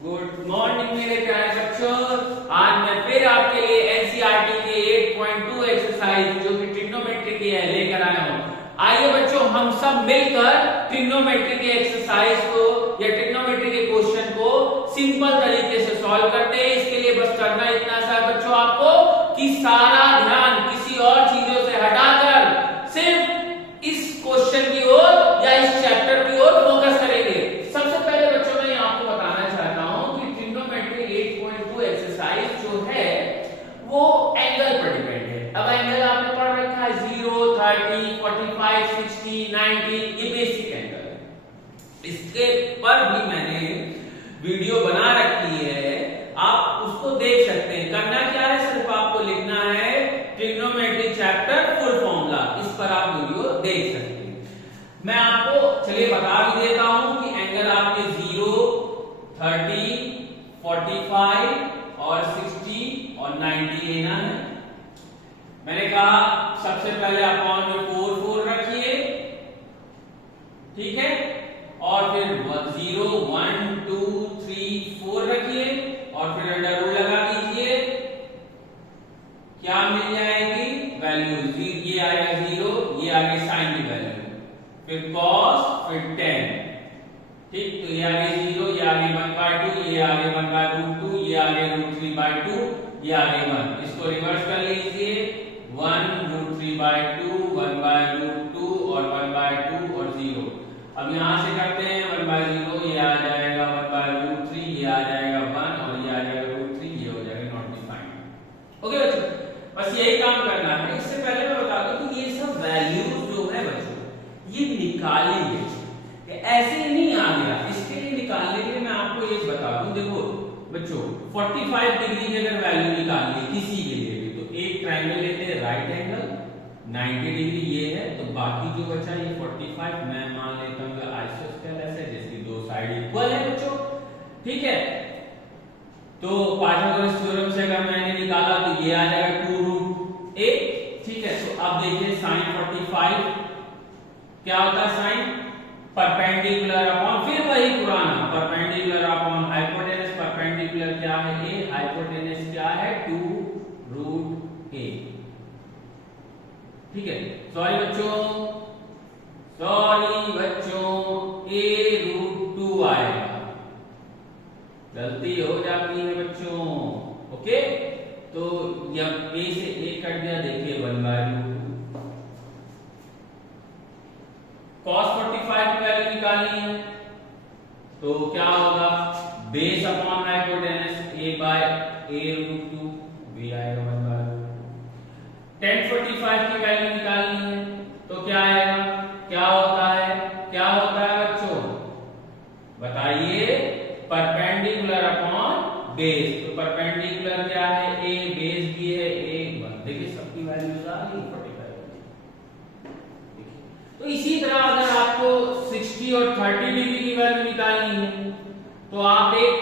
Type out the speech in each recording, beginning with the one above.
Good morning मेरे प्यारे बच्चों। आज मैं फिर आपके लिए एनसीईआरटी के 8.2 एक्सरसाइज जो कि ट्रिग्नोमेट्री की है लेकर आया हूं। आइए बच्चों हम सब मिलकर ट्रिग्नोमेट्री के एक्सरसाइज को या ट्रिग्नोमेट्री के क्वेश्चन को सिंपल तरीके से सॉल्व करते हैं। इसके लिए बस करना इतना सा बच्चों आपको कि सारा ध्यान किसी और चीजों से हटाकर सिर्फ इस क्वेश्चन की ओर या इस चैप्टर की ओर फोकस करेंगे। सबसे पहले बच्चों मैं आपको बताना चाहता हूं कि ट्रिग्नोमेट्री 8.2 एक्सरसाइज जो है वो एंगल पर डिपेंड है। अब एंगल आपने पढ़ रखा है 0, 30, 45, 60, 90, ये बेसिक एंगल है। इसके पर भी मैंने वीडियो बना रखी है, आप उसको देख सकते हैं। करना क्या है, सिर्फ आपको लिखना है ट्रिग्नोमेट्री चैप्टर फुल फॉर्मूला, इस पर आप वीडियो देख सकते हैं। मैं आपको चलिए बता भी देता हूं कि एंगल आपके 0, 30, 45 और 60 और 90 लेना है। मैंने कहा सबसे पहले अपॉन में 4 रखिए, ठीक है, और फिर 0, 1, 2, 3, 4 रखिए और फिर अंडर रूट लगा दीजिए। क्या मिल जाएगी वैल्यू, ये आएगा 0, ये आ गई साइन की वैल्यू, फिर cos, फिर tan, ठीक। तो ये आ गई 0, ये आ गई 1/2, ये आ गई 1/√2, ये आ गई √3/2, ये आ गई 1। इसको रिवर्स कर लीजिए, 1√3/2, 1/√2 और 1/2 और 0। अब यहां से करते हैं 1/0, ये आ जाएगा 1/√3, ये आ जाएगा 1 और ये आ जाएगा √3, ये हो जाएगा नॉट डिफाइंड। ओके बच्चों, बस यही काम करना है। इससे पहले मैं बता दूं कि ये सब वैल्यूज जो है बच्चों ये निकालेंगे, ऐसे ही नहीं आ गया। इसके लिए निकालने के लिए मैं आपको ये बता दूं, देखो बच्चों 45 डिग्री की अगर वैल्यू निकालनी है किसी के लिए भी तो एक ट्रायंगल लेते हैं राइट एंगल, 90 डिग्री ये है, तो बाकी जो बचा ये 45 मैं मान लेता हूं कि आइसोस्केलेस है जिसकी दो साइड इक्वल है बच्चों, ठीक है। तो पाइथागोरस थ्योरम से अगर मैंने निकाला तो ये आ जाएगा 2√8, ठीक है। तो अब देखिए sin 45 क्या होता है, साइन परपेंडिकुलर अपॉन, फिर वही पुराना परपेंडिकुलर अपॉन हाइपोटेनस। परपेंडिकुलर क्या है a, हाइपोटेनस क्या है 2√a, ठीक है। सॉरी बच्चों a√2 आएगा, गलती हो जाती है बच्चों, ओके। तो जब a से a कट गया, देखिए 1/√2। cos 45 की वैल्यू निकालनी है तो क्या होगा, base upon hypotenuse a/a√2, b आएगा 1/√2। tan 45 की वैल्यू निकालनी है तो क्या आएगा, क्या होता है बच्चों बताइए, परपेंडिकुलर अपॉन बेस। तो परपेंडिकुलर क्या है a, बेस भी है a1, देखिए सबकी वैल्यूज आ गई 45। तो इसी तरह अगर आपको 60 और 30 डिग्री की वैल्यू निकालनी है तो आप एक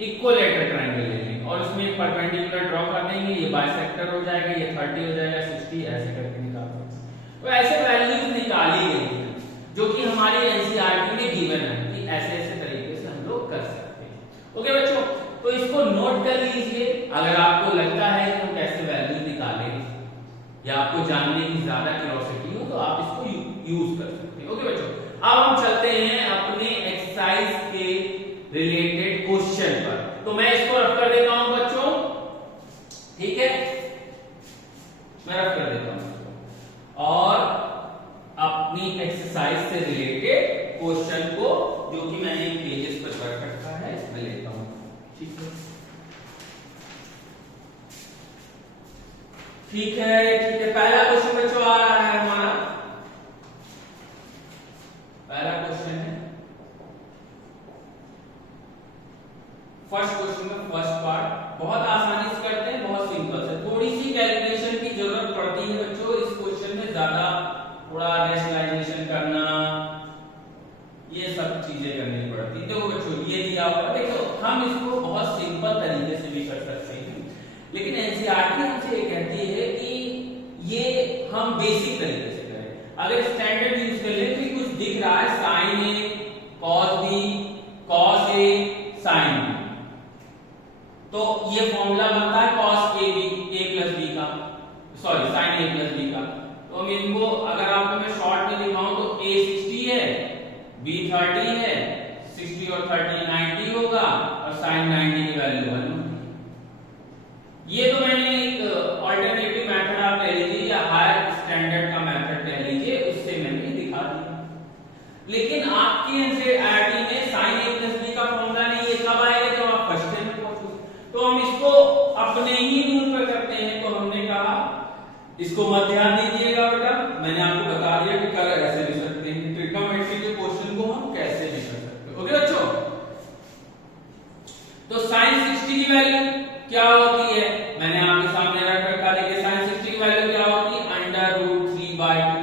इक्विलेटरल ट्रायंगल ले लेंगे और उसमें एक परपेंडिकुलर ड्रॉ कर देंगे, ये बाइसेक्टर हो जाएगा, ये 30 हो जाएगा, 60 ऐसे करके निकाल सकते। तो ऐसे वैल्यूज निकाली गई हैं जो कि हमारी एनसीईआरटी में गिवन है कि ऐसे ऐसे तरीके से हम लोग कर सकते हैं। ओके बच्चों, तो इसको नोट कर लीजिए। अगर आपको लगता है कि हम कैसे वैल्यूज निकालेंगे या आपको जानने की ज्यादा क्यूरियोसिटी हो तो आप इसको यूज कर सकते हैं। ओके बच्चों, अब हम चलते हैं अपने एक्सरसाइज के रिलेटेड क्वेश्चन पर। तो मैं इसको रख कर देता हूं बच्चों, ठीक है, मैं रख कर देता हूं और अपनी एक्सरसाइज से रिलेटेड क्वेश्चन को जो कि मैंने पेजेस पर रख रखा है मैं लेता हूं, ठीक है। ठीक है, पहला क्वेश्चन बच्चों आ रहा है हमारा। पहला क्वेश्चन है, फर्स्ट क्वेश्चन में फर्स्ट पार्ट बहुत आसानी से करते हैं, बहुत सिंपल से। थोड़ी सी कैलकुलेशन की जरूरत पड़ती है बच्चों इस क्वेश्चन में, ज्यादा थोड़ा रेशनलाइजेशन करना, ये सब चीजें करनी पड़ती है। देखो बच्चों ये दिया हुआ, देखो हम इसको बहुत सिंपल तरीके से भी कर सकते हैं, लेकिन एनसीईआरटी हमसे ये कहती है कि ये हम बेसिक तरीके से करें। अगर स्टैंडर्ड यूज कर ले तो कुछ दिख रहा है sin a cos b cos a sin तो ये फॉर्मूला बनता है cos a प्लस b का, sorry sin a plus b का। तो हम इनको अगर आपको मैं शॉर्ट में दिखाऊं तो a 60 है, b 30 है, 60 और 30 90 होगा और sin 90 की वैल्यू 1 होगी। ये तो मैंने एक अल्टरनेटिव मेथड आप कह लीजिए या हायर स्टैंडर्ड का मेथड कह लीजिए, उससे मैंने दिखा दिया। लेकिन आपके एनसीईआरटी में sin a प्लस b का फॉर्मूला नहीं, ये कब आएगा जब आप फर्स्ट ईयर में पहुंचोगे। तो हम इसको अपने ही रूल पर करते हैं। तो हमने कहा इसको मत ध्यान दीजिएगा बेटा, मैंने आपको बता दिया कि कर ऐसे भी सकते हैं, ट्रिग्नोमेट्री के क्वेश्चन को हम कैसे भी कर सकते हैं। ओके बच्चों, तो sin 60 की वैल्यू क्या होती है मैंने आपके सामने रख रखा। देखिए sin 60 की वैल्यू क्या होती है √3/2।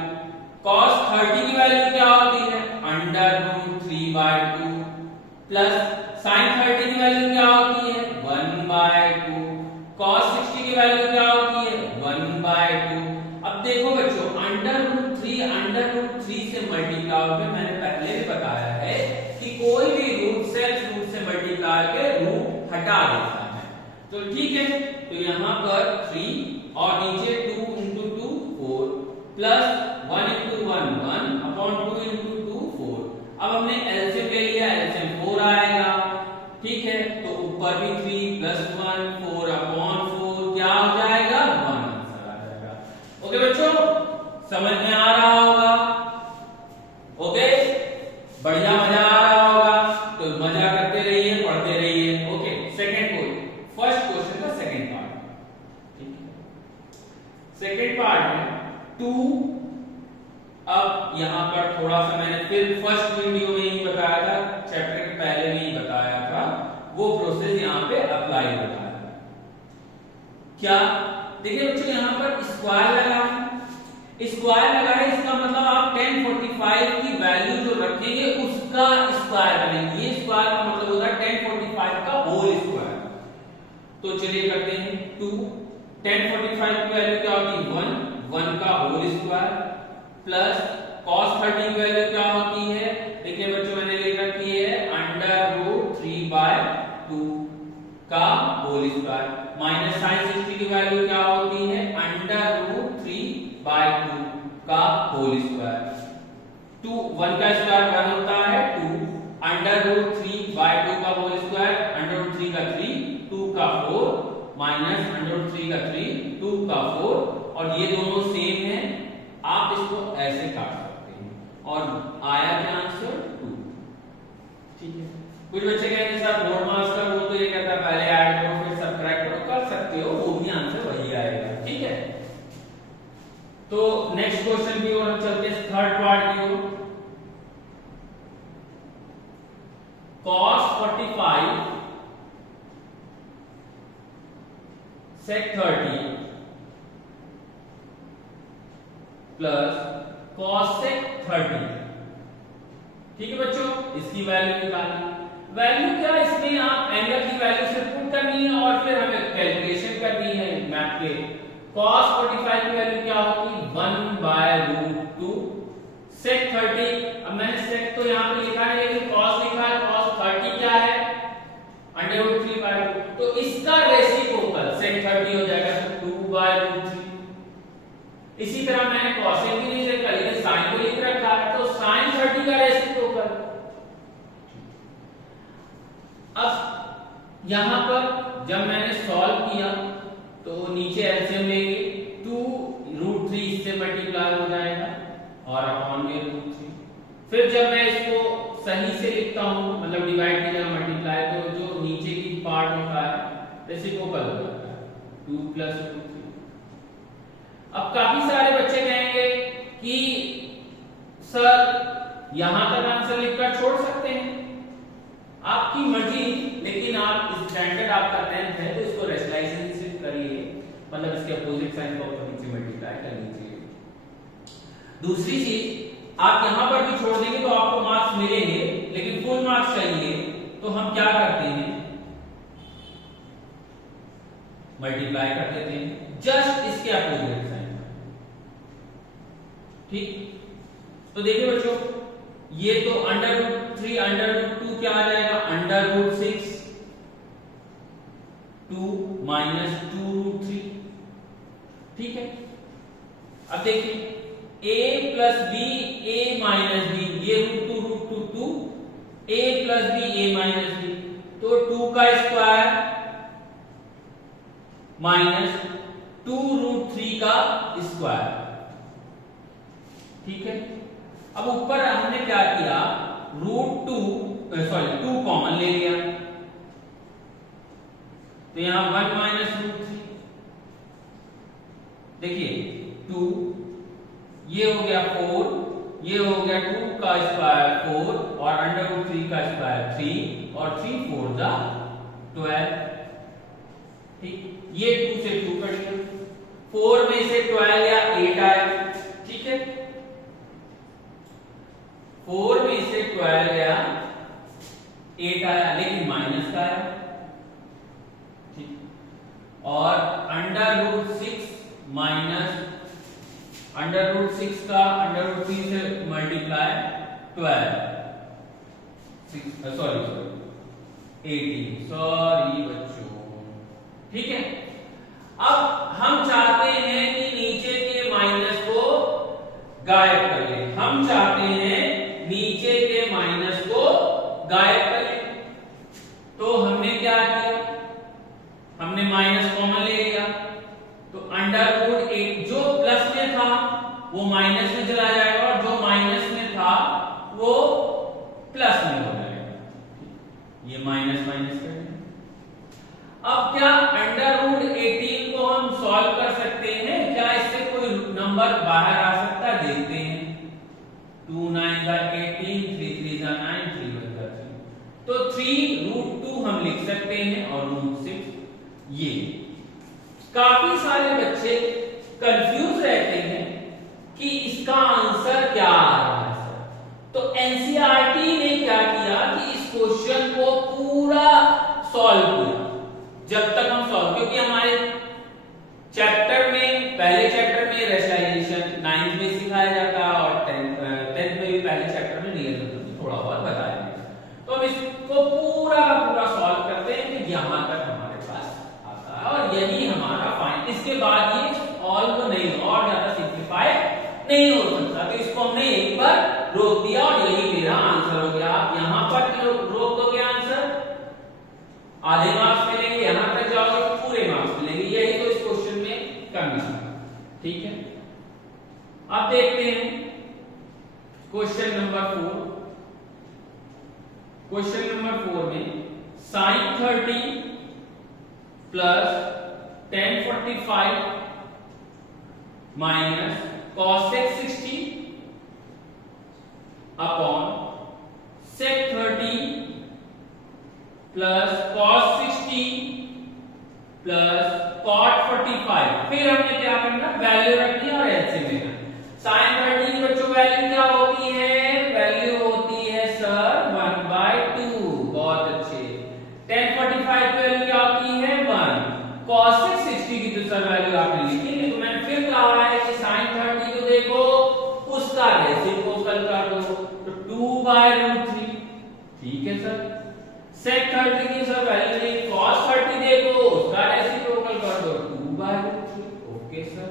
cos 30 की वैल्यू क्या होती है √3/2 प्लस sin 30 की वैल्यू क्या होती है 1/2। cos 60 की वैल्यू क्या होती है 1/2। अब देखो बच्चों √3 से मल्टीप्लाई होकर मैंने पहले भी बताया है कि कोई भी रूट सेल्फ रूट से मल्टीप्लाई के रूट हटा देता है। तो ठीक है, तो यहां पर 3 और नीचे 2 × 2 4 प्लस 1 × 1 1 अपॉन 2 × 2 4। अब हमने एलसीएम ले लिया, एलसीएम 4 आएगा। ठीक है, तो ऊपर भी 3 प्लस 1 4 अपॉन 4 क्या हो जाएगा 1 आंसर आ जाएगा। ओके बच्चों, समझ में आ रहा होगा। ओके, बढ़िया मजा आ रहा होगा, तो मजा करते रहिए, पढ़ते रहिए। Okay, second question, first question का सेकंड पार्ट। ठीक है, सेकंड पार्ट में 2। अब यहां पर थोड़ा सा मैंने फिर फर्स्ट वीडियो में ही बताया था, चैप्टर के पहले में ही बताया था, वो प्रोसेस यहां पे अप्लाई होता है। क्या देखिए बच्चों, यहां पर स्क्वायर लगा है, स्क्वायर लगा है, इसका मतलब आप 1045 की वैल्यू जो रखेंगे उसका स्क्वायर करेंगे। ये स्क्वायर का मतलब होगा 1045 का होल स्क्वायर। तो चलिए करते हैं 2। 1045 की वैल्यू क्या होती है 1 का होल स्क्वायर प्लस cos 30 की वैल्यू क्या होती है, देखिए बच्चों मैंने लिख रखी है √3/2 का होल स्क्वायर माइनस sin 60 की वैल्यू क्या होती है √3/2 का होल स्क्वायर। 2 1 का स्क्वायर 1 होता है 2 √3/2 का होल स्क्वायर √3 का 3 2 का 4 माइनस √3 का 3 2 का 4 और ये दोनों सेम है, आप इसको ऐसे काट सकते हैं और आया क्या आंसर 2। ठीक है, कुछ बच्चे कहेंगे सर बोर्ड मार्क्स का रूल तो ये कहता है पहले ऐड करो फिर सब्ट्रैक्ट करो, कर सकते हो, वो भी आंसर वही आएगा। ठीक है, तो नेक्स्ट क्वेश्चन की ओर हम चलते हैं, थर्ड पार्ट की ओर। cos 45 sec 30 plus cos sec 30। ठीक है बच्चों, इसकी वैल्यू निकालनी। वैल्यू क्या, इसमें आप एंगल की वैल्यू से पुट करनी है और फिर हमें कैलकुलेशन करनी है मैथ के। cos 45 की वैल्यू क्या होगी 1/√2 sec 30। अब मैंने sec तो यहां पे लिखा है लेकिन cos लिखा है, cos 30 क्या है √3/2, तो इसका रेसिप्रोकल sec 30 हो जाएगा तो 2/√3। इसी तरह मैंने cosec भी नहीं लिखा लेकिन sin को लिख रखा है, तो sin 30 का रेसिप्रोकल। अब यहां पर जब मैंने सॉल्व किया तो नीचे एलसीएम लेंगे, 2√3 इससे मल्टीप्लाई हो जाएगा और अपॉन में √3। फिर जब मैं इसको सही से लिखता हूं, मतलब डिवाइड की जगह मल्टीप्लाई, तो जो नीचे की पार्ट होता है रेसिप्रोकल हो जाता है 2 + √3। अब काफी सारे बच्चे कहेंगे कि सर यहां तक आंसर लिखकर छोड़ सकते हैं, आपकी मर्जी, लेकिन आप स्टैंडर्ड आपका 10th है तो इसको रेशनलाइजेशन से करिए, मतलब इसके अपोजिट साइन को नीचे मल्टीप्लाई कर लीजिए। दूसरी चीज, आप यहां पर भी छोड़ देंगे तो आपको मार्क्स मिलेंगे, लेकिन फुल मार्क्स चाहिए तो हम क्या करते हैं मल्टीप्लाई कर देते हैं जस्ट इसके अपोजिट साइन। ठीक, तो देखिए बच्चों, ये तो √3 √2 क्या आ जाएगा √6 2 माइनस 2 रूट 3। ठीक है, अब देखिए a plus B a minus B, ये root 2 a plus B a minus B, तो 2 का स्क्वायर माइनस 2 रूट 3 का स्क्वायर। ठीक है, अब ऊपर हमने क्या किया, रूट 2 कॉमन ले लिया, तो यहां 1 माइनस रूट 3, देखिए 2, ये हो गया 4, ये हो गया 2 का स्क्वायर 4 और अंडर रूट 3 का स्क्वायर 3 और 3 4 जा 12। ठीक, ये 2 से 2 कट गया, 4 में से 12 या 8 आया। ठीक है, 4 में से 12 या 8 आया, लेकिन माइनस का आया। ठीक, और under root 6 minus under root 6 का अंडर रूट 3 से मल्टीप्लाई 12, 18, सॉरी बच्चों। ठीक है, अब हम चाहते हैं कि नीचे के माइनस को गायब कर ले, हम चाहते हैं नीचे के माइनस को गायब कर ले, तो हमने क्या किया, हमने माइनस कॉमन ले लिया, तो अंडर रूट 8 जो प्लस में था वो माइनस में चला जाएगा और जो माइनस में था वो प्लस में हो जाएगा। ये माइनस माइनस कर देंगे। अब क्या अंडर रूट 18 को हम सॉल्व कर सकते हैं क्या, इससे कोई नंबर बाहर आ सकता है, देखते हैं। 2 9 जा 18, 3 3 जा 9, 3 1 जा 3, तो 3 रूट 2 हम लिख सकते हैं और रूट 6। ये काफी सारे बच्चे कंफ्यूज रहते हैं कि इसका आंसर क्या आ रहा है सर, तो एनसीईआरटी ने क्या किया कि इस क्वेश्चन को पूरा सॉल्व किया। जब तक हम सॉल्व, क्योंकि हमारे चैप्टर में, पहले चैप्टर में रेशनलाइजेशन 9th में सिखाया जाता है और 10th में भी पहले चैप्टर में नहीं थोड़ा बहुत बताया गया, तो हम इसको पूरा पूरा सॉल्व करते हैं कि यहां तक हमारे पास आता है और यही हमारा फाइनल। इसके बाद ये ऑल्व नहीं और ज्यादा सिंप्लीफाई नहीं हो सकता, तो इसको हमने एक बार रोक दिया और यही मेरा आंसर हो गया। आप यहां पर रोक दोगे आंसर, आधे मार्क्स मिलेंगे, यहां तक जाओगे तो पूरे मार्क्स मिलेंगे, यही तो इस क्वेश्चन में करना है। ठीक है, अब देखते हैं क्वेश्चन नंबर 4। क्वेश्चन नंबर 4 में sin 30 plus tan 45 minus cosec 60 upon sec 30 plus cos 60 plus cot 45। फिर हमने क्या करना, वैल्यू रखनी है और एलसीएम लेना। sin 30 की बच्चों वैल्यू क्या होती है, वैल्यू होती है सर 1/2, बहुत अच्छे। tan 45 की वैल्यू क्या होती है 1, cosec 60 की तो सर वैल्यू आपने लिखी है, तो मैंने फिर कहा है कि sin 30 को देखो उसका रेसिप्रोकल कर दो, तो 2/√3। ठीक है सर, sec 30 की सर वैल्यू नहीं, cos 30 देखो उसका रेसिप्रोकल कर दो 2/√3। ओके सर,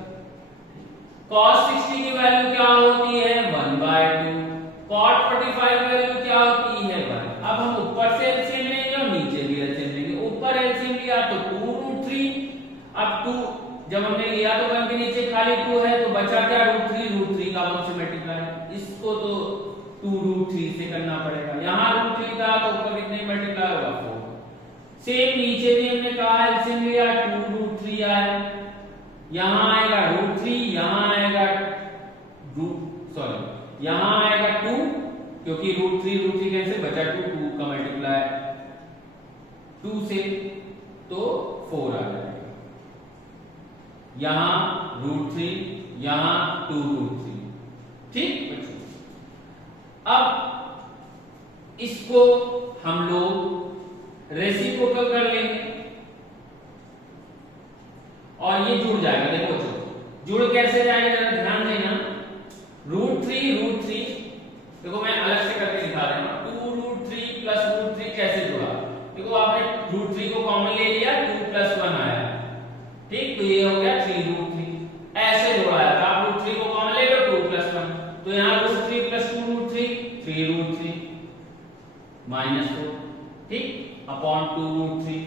cos 60 की वैल्यू क्या होती है 1/2, cot 45 की वैल्यू क्या होती है 1। अब हम ऊपर से एलसीएम लेंगे और नीचे भी एलसीएम लेंगे। ऊपर एलसीएम लिया तो 2√3, अब 2 जब हमने लिया तो 1 के नीचे खाली 2 है, तो बचा क्या √3 का 1 से मल्टीप्लाई, इसको तो 2√3 से करना पड़ेगा। यहाँ √3 था तो ऊपर कितने मल्टीप्लाई होगा 4। सेम नीचे भी हमने कहा एलसीएम लिया 2√3 आया, यहां आएगा √3, यहां आएगा यहां आएगा 2, क्योंकि √3 कैंसिल, बचा 2 का मल्टीप्लाई 2 से तो 4 आ जाएगा। यहां √3, यहां 2√3। ठीक बच्चों, अब इसको हम लोग रेसिप्रोकल कर लेंगे और ये जुड़ जाएगा। देखो जुड़ कैसे जाएगा जरा ध्यान देना, √3 देखो मैं अलग से करके दिखा रहा हूं, 2√3 प्लस √3 कैसे जुड़ा। देखो आपने √3 को कॉमन ले लिया, 2 प्लस ये हो गया 3√3, ऐसे जोड़ा था। आप √3 को कॉमन ले लो 2+1, तो यहाँ √3 + 2√3 3√3 -4, ठीक, अपॉन 2√3।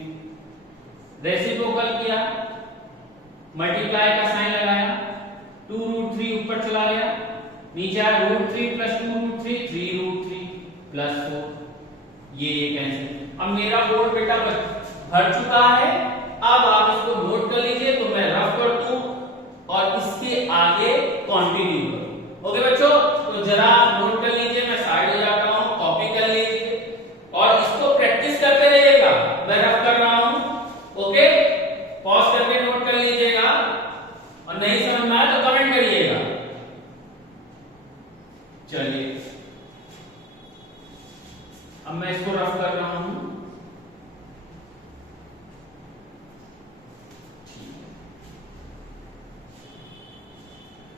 रेसिप्रोकल किया, मल्टीप्लाई का साइन लगाया, 2√3 ऊपर चला गया, नीचे आया √3 + 2√3 3√3 + 4, ये कैंसिल। अब मेरा बोर्ड बेटा भर चुका है, अब आप इसको नोट कर लीजिए, तो मैं रफ कर दूं और इसके आगे कंटिन्यू करूं। ओके बच्चों, तो जरा आप नोट कर लीजिए, मैं साइड हो जाता हूं, कॉपी कर लीजिए और इसको प्रैक्टिस करते रहिएगा। मैं रफ कर रहा हूं, ओके, पॉज करके नोट कर लीजिएगा और नहीं समझ में आया तो कमेंट करिएगा। चलिए अब मैं इसको रफ कर रहा हूं।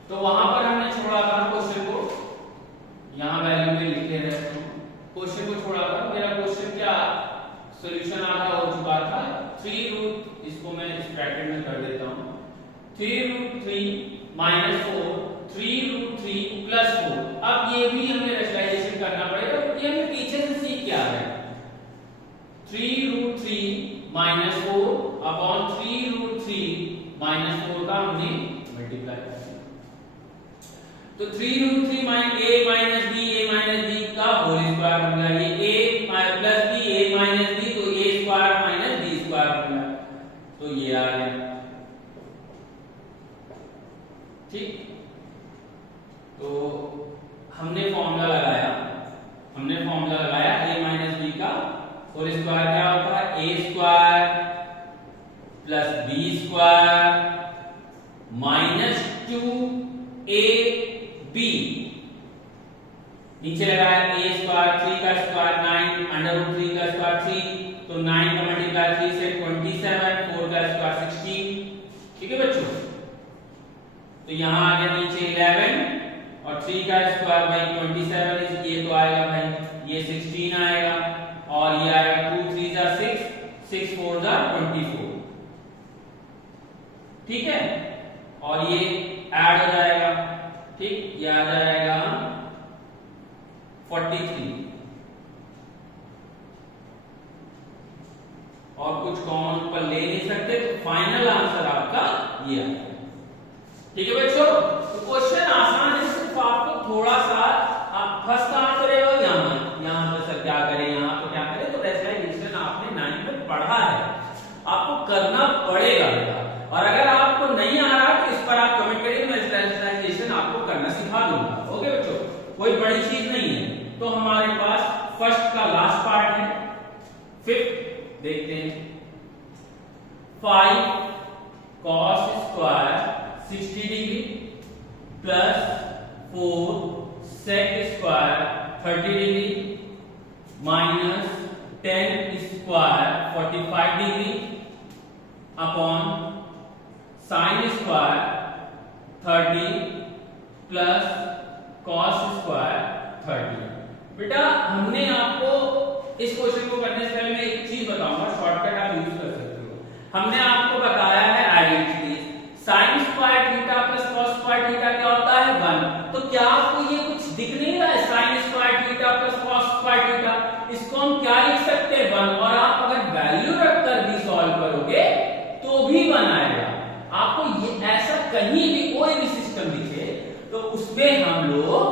तो वहां पर हमने छोड़ा था क्वेश्चन को, यहां वैल्यू में लिखे रहते हैं, क्वेश्चन को छोड़ा था। मेरा क्वेश्चन क्या सॉल्यूशन आधा हो चुका था, 3 इसको मैं इस ब्रैकेट में कर देता हूं, 3√3 - 4 3√3 + 4। अब ये भी हमें रेशनलाइजेशन करना पड़ेगा, क्योंकि हमें पीछे से सीख क्या है, 3√3 - 4 अपॉन 3√3 - 4 का हमने मल्टीप्लाई किया। तो 3√3 - a - b का होल स्क्वायर बन गया, ये a + b a - b, तो a² - b² बन गया, तो ये आ गया, ठीक। तो हमने फॉर्मूला लगाया a - b का होल स्क्वायर क्या होता है, a² + b² -2ab, नीचे लगाया a² 3 का स्क्वायर 9 √3 का स्क्वायर 3, तो 9 का मल्टीप्लाई 3 से 27, 4 का स्क्वायर 16, ठीक है बच्चों। तो यहां आ गया नीचे 11 और 3 का स्क्वायर भाई 27, ये तो आएगा भाई ये 16 आएगा, और ये आएगा 2 3 जा 6 6 4 जा 24, ठीक है, और ये ऐड हो जाएगा, ठीक, ये आ जाएगा 43, और कुछ कॉमन ऊपर ले नहीं सकते, तो फाइनल आंसर आपका ये आएगा, ठीक है बच्चों। तो क्वेश्चन आसान है, सिर्फ आपको थोड़ा सा आप फर्स्ट कहां करेगा, यहां पे सर क्या करें, यहां पे क्या करें, तो रेशनलाइजेशन आपने 9 में पढ़ा है, आपको करना पड़ेगा बेटा। और अगर आपको नहीं आ रहा तो इस पर आप कमेंट करिए, मैं रेशनलाइजेशन आपको करना सिखा दूंगा, ओके बच्चों, कोई बड़ी चीज नहीं है। तो हमारे पास फर्स्ट का लास्ट पार्ट है, फिफ्थ देखते हैं, 5 cos² 60 degree plus 4 sec² 30 degree minus 10 square 45 degree upon sin² 30 plus cos² 30। बेटा हमने आपको इस क्वेश्चन को करने से पहले मैं एक चीज बताऊंगा, शॉर्टकट आप यूज कर सकते हो। हमने आपको बताया है identity, sin² theta plus cos² theta क्या होता है 1। तो क्या आपको ये कुछ दिख नहीं रहा है, sin² theta plus cos² theta, इसको हम क्या लिख सकते हैं 1, और आप अगर वैल्यू रखकर भी सॉल्व करोगे तो भी 1 आएगा। आपको ये ऐसा कहीं भी कोई भी सिस्टम दिखे तो उसमें हम लोग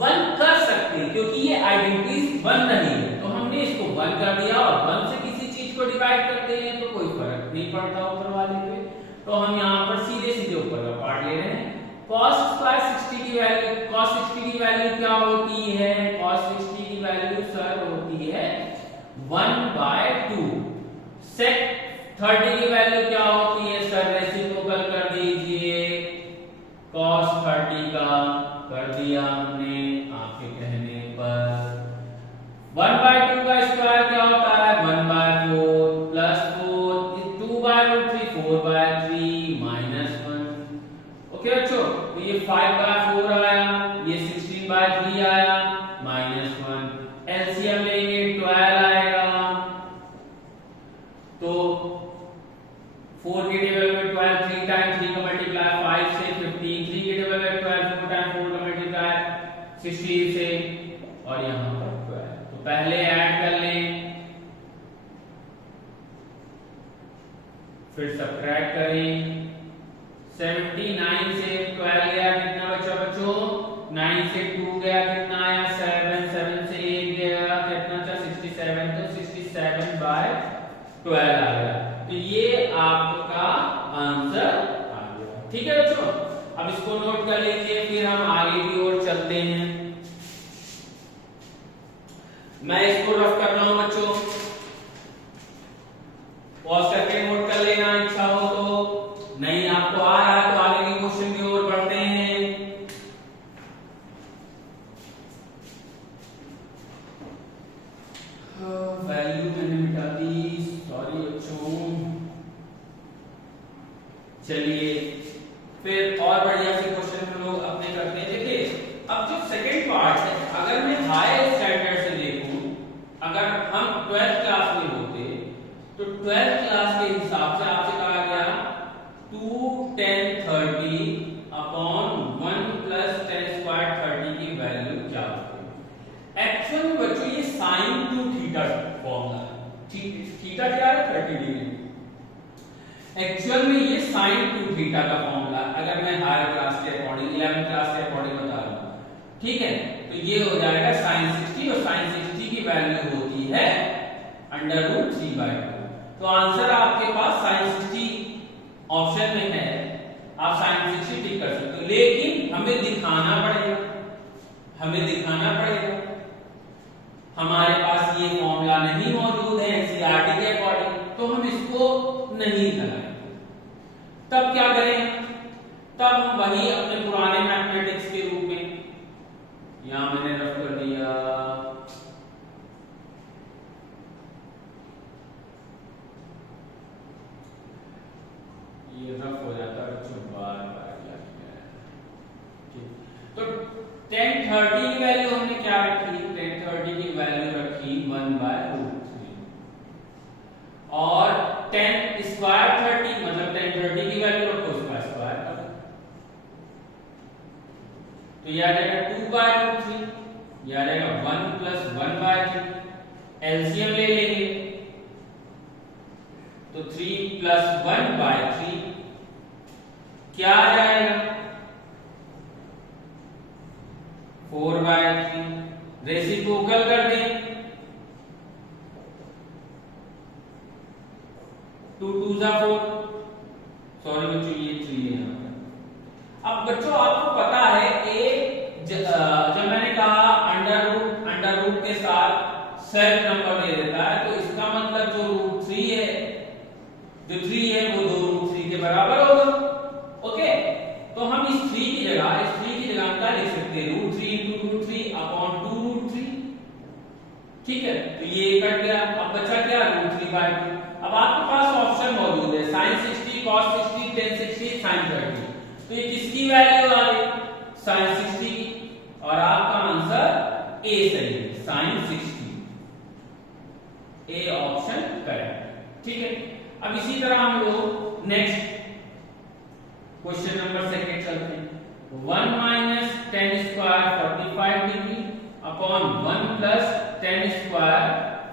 1 कर सकते हैं, क्योंकि ये आइडेंटिटीज 1 नहीं है, तो हमने इसको 1 कर दिया, और 1 से किसी चीज को डिवाइड करते हैं तो कोई फर्क नहीं पड़ता ऊपर वाले पे। तो हम यहाँ पर सीधे सीधे ऊपर का पार्ट ले रहे हैं। cos² 60 की वैल्यू, cos 60 की वैल्यू क्या होती है, cos 60 की वैल्यू सर होती है 1/2। sec 30 की वैल्यू क्या होती है सर, रेसिप्रोकल कर दीजिए, cos 30 का कर दिया हमने आपके कहने पर। 1/2 का स्क्वायर क्या होता है 1/4 प्लस 4 2/√3 4/3 माइनस 1। ओके बच्चों, तो ये 5/4 आया, ये 16/3 आया माइनस 1, एलसीएम लेंगे 12 आएगा, तो 4 के टेबल में 12 3 टाइम्स फिर सब्ट्रैक्ट करें, 79 से 12 गया कितना बचा बच्चों, 9 से 2 गया कितना आया 7, 7 से 1 गया कितना था 67, तो 67/12 आ गया। तो ये आपका आंसर आ गया। ठीक है बच्चों, अब इसको नोट कर लीजिए, फिर हम आगे की ओर चलते हैं। मैं इसको रफ कर रहा हूं बच्चों, पॉज करके नोट कर लेना इच्छा हो तो, नहीं आपको आ रहा है तो आगे के क्वेश्चन की ओर बढ़ते हैं। वैल्यू मैंने मिटा दी, सॉरी बच्चों। चलिए फिर और बढ़िया से क्वेश्चन हम लोग अपने करते हैं। देखिए अब जो सेकंड पार्ट है, अगर मैं हायर स्टैंडर्ड से देखूं, अगर हम 12th क्लास में होते तो 12th क्लास के हिसाब से आपसे कहा गया 2 10 30 अपॉन 1 प्लस 10 स्क्वायर 30 की वैल्यू क्या होगी। एक्चुअल में बच्चों ये sin 2 थीटा फॉर्मूला है। थीटा क्या है 30 डिग्री। एक्चुअल में ये sin 2 थीटा का फॉर्मूला, अगर मैं हायर क्लास के अकॉर्डिंग 11th क्लास के अकॉर्डिंग बता रहा हूं, ठीक है, तो ये हो जाएगा sin 60, और sin 60 की वैल्यू होती है √3/2। तो आंसर आपके पास sin 60 ऑप्शन में है, आप sin 60 टिक कर सकते हो, लेकिन हमें दिखाना पड़ेगा हमारे पास ये फॉर्मूला नहीं मौजूद है एनसीईआरटी के अकॉर्डिंग, तो हम इसको नहीं लगाएंगे। तब क्या करें, तब हम वही अपने पुराने मैथमेटिक्स के रूप में, यहां मैंने रफ कर दिया, ये रफ हो जाता है बच्चों बार-बार। तो 10 30 की वैल्यू हमने क्या रखी, 10 30 की वैल्यू रखी 1/√3, और 10 स्क्वायर 30 मतलब 10 30 की वैल्यू रखो उसका स्क्वायर कर दो, तो ये आ जाएगा 2/√3, ये आ जाएगा 1 + 1/3। एलसीएम ले लेंगे तो 3 + 1/3 क्या आ जाएगा 4/3। रेसिप्रोकल कर दें, 2 2 4, सॉरी बच्चों ये 3 है। अब बच्चों आपको पता है जब मैंने कहा अंडर रूट के साथ सेल्फ नंबर दे देता है, तो इसका मतलब जो √3 है, जो 3 है वो 2√3 के बराबर होगा। ओके, तो हम इस 3 की जगह हम क्या लिख सकते हैं, √3 × √3 अपॉन 2√3। ठीक है, तो ये कट गया, अब बचा क्या √3/2। अब आपके पास ऑप्शन मौजूद है sin 60, cos 60, tan 60, sin 30, तो ये किसकी वैल्यू आ गई sin 60 की, और आपका आंसर ए सही है, sin 60, ए ऑप्शन करेक्ट। ठीक है, अब इसी तरह हम लोग नेक्स्ट क्वेश्चन नंबर 2 चलते हैं। 1 - 10 square 45 degree upon 1 + 10 square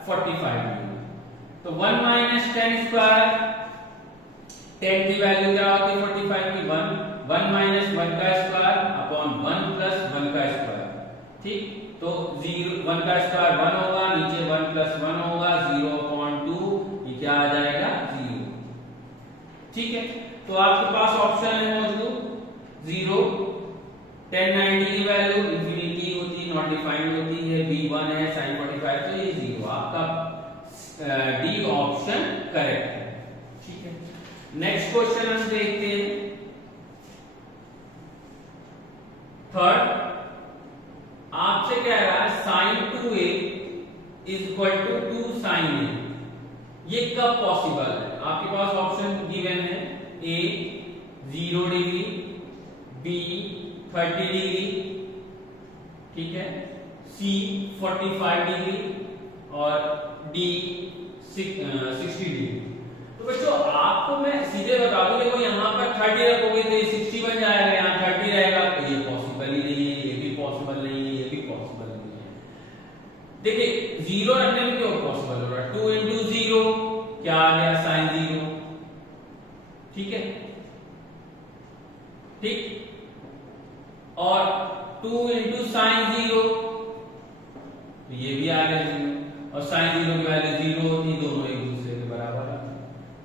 45 degree. तो 1 - 10 स्क्वायर, 10 की वैल्यू क्या होती है 45 की 1 - 1 का स्क्वायर अपॉन 1 + 1 का स्क्वायर। ठीक, तो 1 का स्क्वायर 1 होगा, नीचे 1 + 1 होगा, 0/2, ये क्या आ जाएगा 0। ठीक है, तो आपके पास ऑप्शन है मौजूद 0, 10 90 की वैल्यू इंफिनिटी होती है, नॉट डिफाइंड होती है, b1 है sin 45, तो ये 0, आपका डी ऑप्शन करेक्ट है। ठीक है, नेक्स्ट क्वेश्चन हम देखते हैं। थर्ड आपसे कह रहा है sin 2a = 2 sin a, ये कब पॉसिबल है। आपके पास ऑप्शन गिवन है, a 0 डिग्री, b 30 डिग्री, ठीक है, c 45 डिग्री और d 60 डिग्री। तो बच्चों आपको मैं सीधे बता दूं, देखो यहाँ पर 30 रखोगे तो ये 60 बन जाएगा, यहाँ 30 रहेगा, तो ये पॉसिबल ही नहीं है, ये भी पॉसिबल नहीं है, ये भी पॉसिबल नहीं है। देखिए 0 रखने में क्यों पॉसिबल हो रहा है, 2 × 0 क्या आ गया sin 0, 2 इंटू साइन 0, तो ये भी आ गया 0, और साइन 0 की वैल्यू 0 होती, दोनों एक दूसरे के बराबर आते हैं।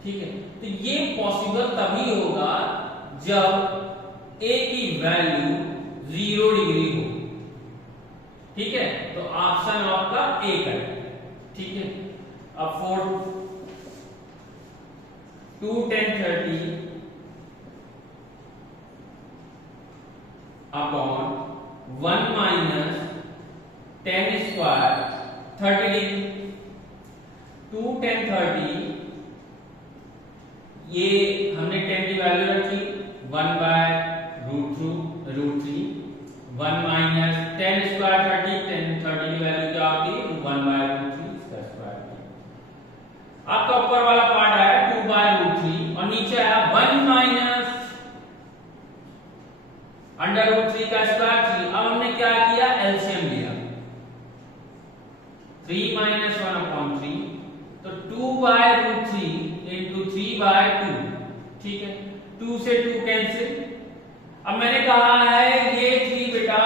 ठीक है, तो ये पॉसिबल तभी होगा जब ए की वैल्यू 0 डिग्री हो। ठीक है, तो ऑप्शन आपका ए करेक्ट। ठीक है, अब 4 2 10 30 अपॉन 1 माइनस 10 स्क्वायर 30 डिग्री। 2 10 30, ये हमने 10 की वैल्यू रखी 1 बाय रूट 3, 1 माइनस 10 स्क्वायर 30, 30 की वैल्यू क्या होती है 1 बाय रूट 3 इसका स्क्वायर। आपका ऊपर वाला पार्ट आया 2 बाय रूट 3 और नीचे आया 1 माइनस अंडर रूट 3 का स्क्वायर 3। अब हमने क्या किया, एलसीएम लिया, 3 माइनस 1 अपॉन 3, तो 2 बाय रूट 3 इंटू 3 बाय 2। ठीक है, 2 से 2 कैंसिल। अब मैंने कहा है ये 3 बेटा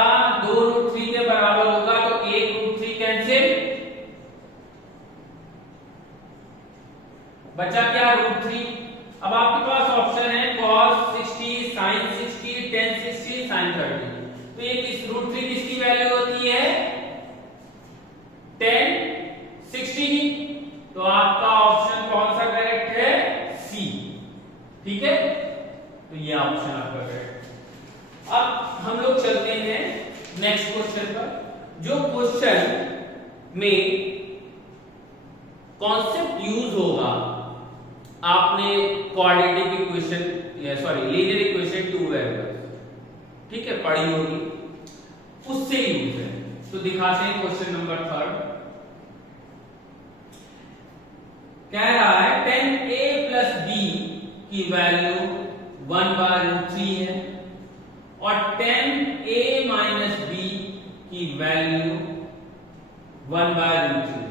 2 रूट 3 के बराबर होगा, तो 1 रूट 3 कैंसिल, बचा क्या रूट 3। अब आपके पास ऑप्शन है cos 60, sin 60, tan 60, sin 30, तो ये किस रूट 3 किसकी वैल्यू होती है tan 60, तो आपका ऑप्शन कौन सा करेक्ट है, सी। ठीक है, तो ये ऑप्शन आपका करेक्ट। अब हम लोग चलते हैं नेक्स्ट क्वेश्चन पर, जो क्वेश्चन में कॉन्सेप्ट यूज होगा, आपने quadratic equation linear equation 2 variables, ठीक है, पढ़ी होगी, उससे यूज है। तो दिखाते हैं क्वेश्चन नंबर 3। कह रहा है 10a प्लस b की वैल्यू 1 बाय रूट 3 है और 10a माइनस b की वैल्यू 1 बाय रूट 3,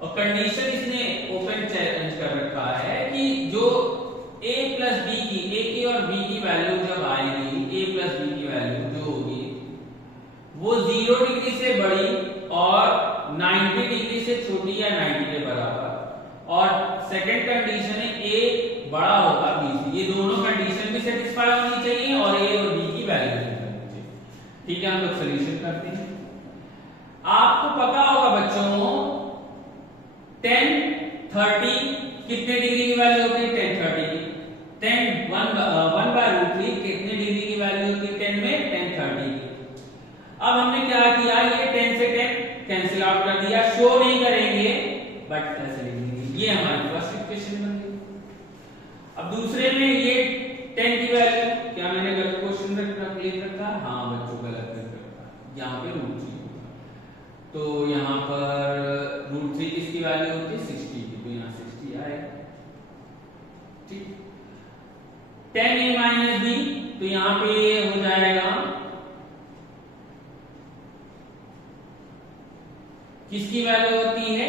और कंडीशन इसने ओपन चैलेंज कर रखा है कि जो a प्लस b की, a की और b की वैल्यू जब आएगी, a प्लस b की वैल्यू जो होगी वो 0 डिग्री से बड़ी और 90 डिग्री से छोटी या 90 के बराबर, और सेकंड कंडीशन है a बड़ा होगा b से। ये दोनों कंडीशन भी सेटिस्फाई होनी चाहिए और a और b की वैल्यू भी होनी चाहिए। ठीक है, हम लोग सॉल्यूशन करते हैं। आपको पता होगा बच्चों 10 30 कितने डिग्री की वैल्यू होती है, 10 30 की। 10 1 बाय रूट 3 कितने डिग्री की वैल्यू होती है 10 में, 10 30 की। अब हमने क्या किया, ये 10 से 10 कैंसिल आउट कर दिया, शो नहीं करेंगे बट ऐसे लिख देंगे, ये हमारी फर्स्ट इक्वेशन बन गई। अब दूसरे में ये 10 की वैल्यू, क्या मैंने गलत क्वेश्चन लिख रखा, हाँ बच्चों गलत लिख रखा, यहाँ पे रूट 3, तो यहाँ पर रूट 3 किसकी वैल्यू होती है 60 की, तो यहाँ 60 आएगा। ठीक, 10a माइनस b, तो यहाँ पे हो जाएगा किसकी वैल्यू होती है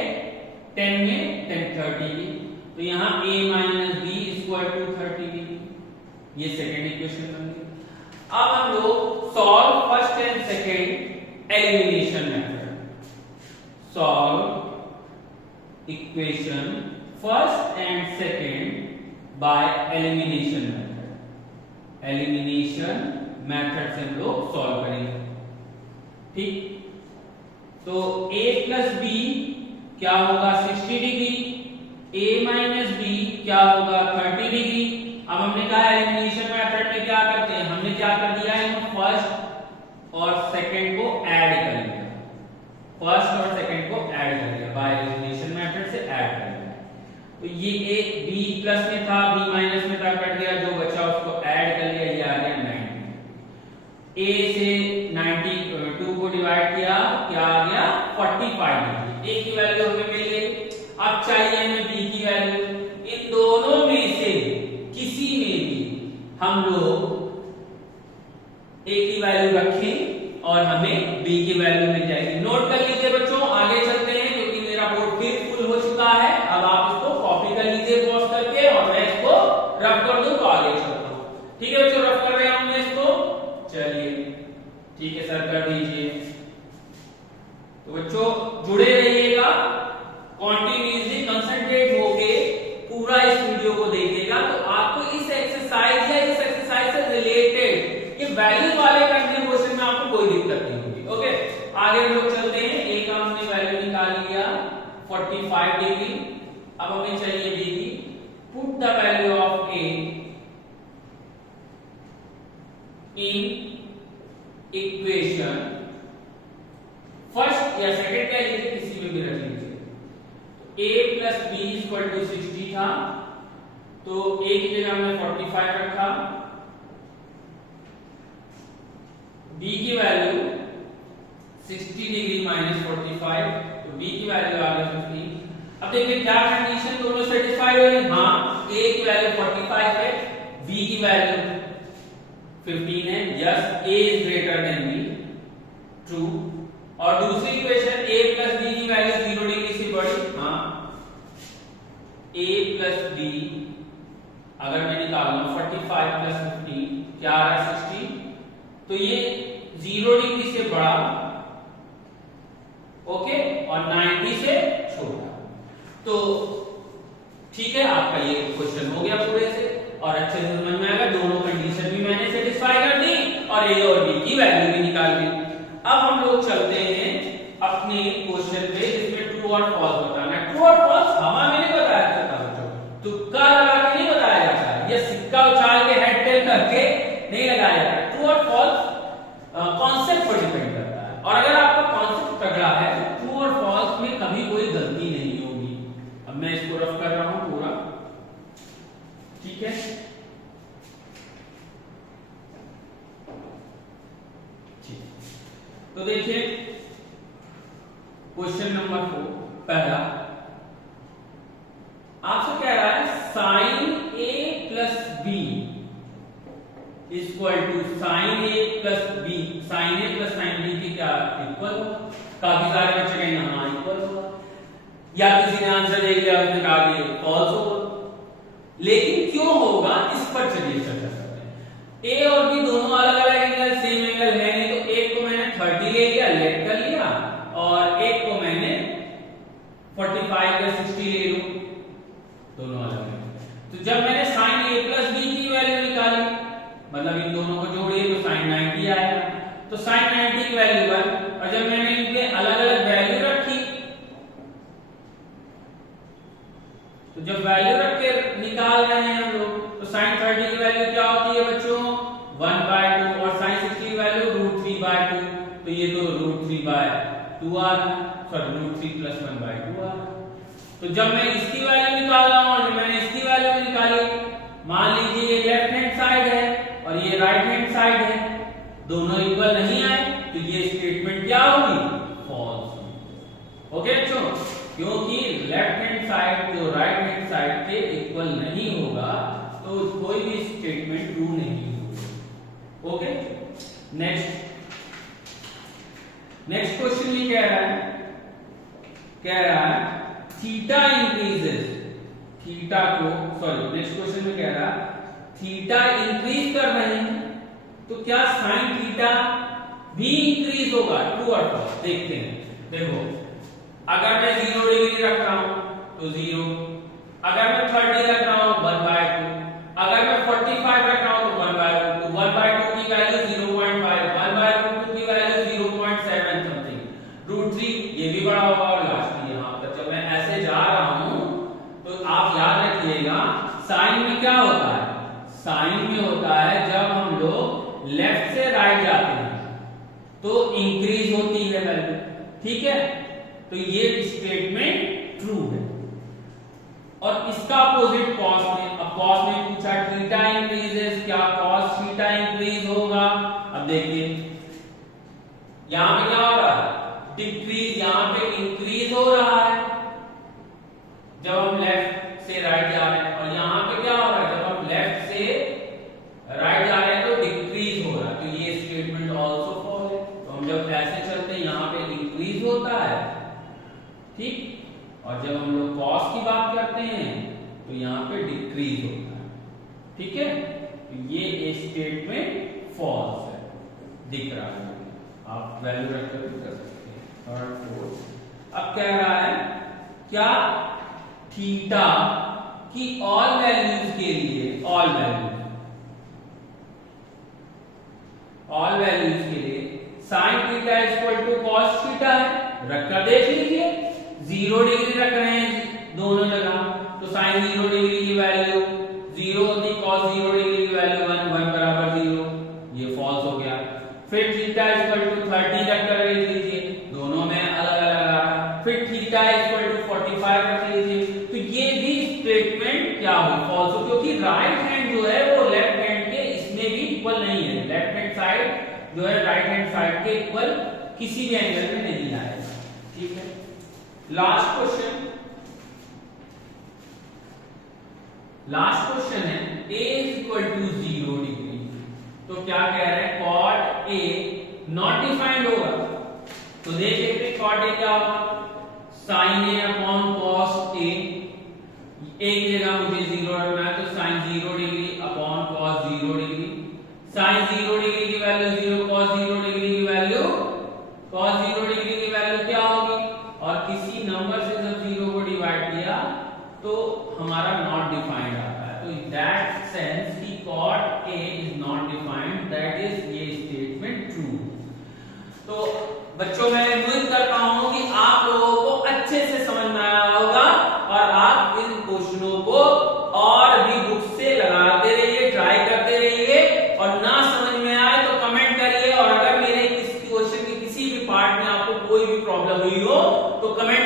10 में 10 30 की, तो यहाँ a minus b equal to 30 की। ये सेकेंड इक्वेशन बन गई। अब हम लोग solve first and second elimination method, solve equation first and second by elimination method. Elimination method से हम लोग सॉल्व करेंगे। ठीक, तो a प्लस b क्या होगा 60 डिग्री, a माइनस b क्या होगा 30 डिग्री। अब हमने कहा एलिमिनेशन मेथड में क्या करते हैं, हमने क्या कर दिया है, फर्स्ट और सेकंड को ऐड कर लिया, फर्स्ट और सेकंड को ऐड कर लिया, बाय एलिमिनेशन मेथड से ऐड कर लिया। तो ये a b प्लस में था, b माइनस में था, कट गया, जो बचा उसको ऐड कर लिया, ये आ गया 90। a से 92 को डिवाइड किया, क्या आ गया 45 डिग्री, a की वैल्यू हमें मिल गई। अब चाहिए हमें b की वैल्यू। इन दोनों में से किसी में भी हम लोग a की वैल्यू रखें और हमें b की वैल्यू मिल जाएगी। नोट कर लीजिए बच्चों, आगे चलते हैं क्योंकि मेरा बोर्ड फिर फुल हो चुका है। अब आप इसको कॉपी कर लीजिए पॉज करके, और मैं इसको रफ कर दूं तो आगे चलता हूं। ठीक है बच्चों, रफ कर रहा हूं मैं इसको, चलिए ठीक है सर अब हमें चाहिए बी की। Put the value of A in equation first या सेकंड का लीजिए, किसी में भी रख लीजिए। तो a plus B equal to 60 था, तो a की जगह हमने 45 रखा, b की वैल्यू 60 डिग्री माइनस 45, तो b की वैल्यू आ गई 50। अब देखिए क्या कंडीशन दोनों सेटिस्फाइड हो रही? हाँ, a की वैल्यू 45 है, b की वैल्यू 15 है। Yes, a is greater than b, true. और दूसरी इक्वेशन a प्लस b की वैल्यू 0 डिग्री से बड़ी। हाँ, a प्लस b अगर मैं निकालूं 45 प्लस 15 क्या आ रहा है 60, तो ये 0 डिग्री से बड़ा, ओके, और 90 से छोटा। तो ठीक है, आपका ये क्वेश्चन हो गया पूरे से और अच्छे से समझ में आएगा। दोनों कंडीशन भी मैंने सेटिस्फाई कर दी और a और b की वैल्यू भी निकाल दी। अब हम लोग चलते हैं अपने क्वेश्चन पे, जिसमें ट्रू और फॉल्स बताना है। ट्रू और फॉल्स हवा में नहीं बताया जाता बच्चों, तुक्का लगा के नहीं बताया जाता, ये सिक्का उछाल के हेड टेल करके नहीं लगाया जाता। ट्रू और फॉल्स कॉन्सेप्ट पर डिपेंड करता है, और अगर आपका कॉन्सेप्ट तगड़ा है तो ट्रू और फॉल्स में कभी कोई गलती नहीं होगी। अब मैं इसको रफ कर रहा हूं पूरा, ठीक है। तो देखिए क्वेश्चन नंबर 4 पहला आपसे कह रहा है sine a plus B equal to sine a plus B, sine a plus sine b की क्या इक्वल? काफी सारे बच्चे कहेंगे हाँ इक्वल होगा, या किसी ने आंसर दे दिया उसने कहा कि फॉल्स होगा। लेकिन क्यों होगा इस पर चलिए चर्चा करते हैं। a और b दोनों अलग अलग एंगल, सेम एंगल है नहीं, तो एक को मैंने 30 ले लिया, लेट कर लिया, और एक को मैंने 45 या 60 ले लूं, दोनों अलग है। तो जब मैंने sin a प्लस b की वैल्यू निकाली, मतलब इन दोनों को जोड़िए तो sin 90 आएगा, तो sin 90 की वैल्यू 1, और जब मैंने इनके अलग अलग वैल्यू रखी, तो जब वैल्यू रख के निकाल रहे हैं हम लोग, तो sin 30 की वैल्यू क्या होती है बच्चों 1/2, और sin 60 की वैल्यू √3/2, तो ये तो √3/2 आ रहा है, सॉरी √3 + 1/2 आ रहा है। तो जब मैं इसकी वैल्यू निकाल रहा हूं और जब मैंने इसकी वैल्यू निकाली, मान लीजिए ये लेफ्ट हैंड साइड है और ये राइट हैंड साइड है, दोनों इक्वल नहीं आए, तो ये स्टेटमेंट क्या होगी? फॉल्स। ओके बच्चों, क्योंकि लेफ्ट हैंड साइड जो राइट हैंड साइड के इक्वल नहीं होगा तो कोई भी स्टेटमेंट ट्रू नहीं होगी। ओके, नेक्स्ट क्वेश्चन ये कह रहा है थीटा इंक्रीजेस, थीटा को, सॉरी नेक्स्ट क्वेश्चन में कह रहा है थीटा इंक्रीज कर रहे हैं, तो क्या साइन थीटा भी इंक्रीज होगा? ट्रू और फॉल्स देखते हैं। देखो, अगर मैं 0 डिग्री रख रहा हूं तो 0, अगर मैं 30 रख रहा हूं 1/2, अगर मैं 45 रख रहा हूं तो 1/2, तो 1/2 की वैल्यू 0.5, 1/2 की वैल्यू 0.7 समथिंग, √3 ये भी बड़ा होगा, और लास्ट यहां पर जब मैं ऐसे जा रहा हूं तो आप याद रखिएगा साइन में क्या होता है? साइन में होता है जब हम लोग लेफ्ट से राइट जाते हैं तो इंक्रीज होती है वैल्यू, ठीक है। तो ये स्टेटमेंट ट्रू है। और इसका अपोजिट कॉस में, अब कॉस में पूछा थीटा इंक्रीजेस, क्या कॉस थीटा इंक्रीज होगा? अब देखिए यहां पे क्या हो रहा है? डिक्रीज, यहां पे इंक्रीज हो रहा है जब हम लेफ्ट से राइट जा रहे हैं, और यहां पे क्या हो रहा है? जब हम लेफ्ट से राइट जा रहे हैं तो डिक्रीज हो रहा है, तो ये स्टेटमेंट आल्सो फॉल्स है। तो हम जब ऐसे चलते हैं यहां पे इंक्रीज होता है, ठीक, और जब हम लोग कॉस की बात करते हैं तो यहां पे डिक्रीज होता है, ठीक है। तो ये स्टेटमेंट फॉल्स है, दिख रहा है, आप वैल्यू रखकर भी कर सकते हैं। थर्ड फोर्थ, अब कह रहा है क्या थीटा की ऑल वैल्यूज के लिए, ऑल वैल्यूज के लिए sine theta equal to cos theta है, रखकर देख लीजिए। 0 डिग्री रख रहे हैं दोनों जगह, तो साइन 0 डिग्री की वैल्यू 0 होती, कॉस 0 डिग्री की वैल्यू 1, 1 बराबर 0, ये फॉल्स हो गया। फिर थीटा इक्वल टू 30 रख कर लीजिए, दोनों में अलग अलग आ रहा। फिर थीटा इक्वल टू 45 रख लीजिए, तो ये भी स्टेटमेंट क्या हुई, फॉल्स हो, क्योंकि राइट हैंड जो है वो लेफ्ट हैंड के इसमें भी इक्वल नहीं है। लेफ्ट हैंड साइड जो है राइट हैंड साइड के इक्वल किसी भी एंगल में नहीं आएगा। ठीक है, लास्ट क्वेश्चन है a is equal to 0 degree, तो क्या कह रहे हैं, cot a नॉट डिफाइंड होगा, तो देख लेते हैं cot a क्या होगा, sin a upon cos a, एक जगह मुझे 0 रखना है, तो sin 0 degree upon cos 0 degree, sin 0 degree की वैल्यू 0, cos 0 डिग्री की वैल्यू क्या होगी, और किसी नंबर से जब 0 को डिवाइड किया तो हमारा नॉट डिफाइंड आता है। तो इन दैट सेंस कि cot a is not defined, that is ये स्टेटमेंट ट्रू। तो बच्चों मैं उम्मीद करता हूं कि आप लोगों को अच्छे से समझ में आया होगा और आप इन क्वेश्चनों को और भी बुक से लगाते रहिए, ट्राई करते रहिए, और ना समझ में आए तो कमेंट करिए, और अगर मेरे किसी क्वेश्चन के किसी भी पार्ट में आपको कोई भी प्रॉब्लम हुई हो तो कमेंट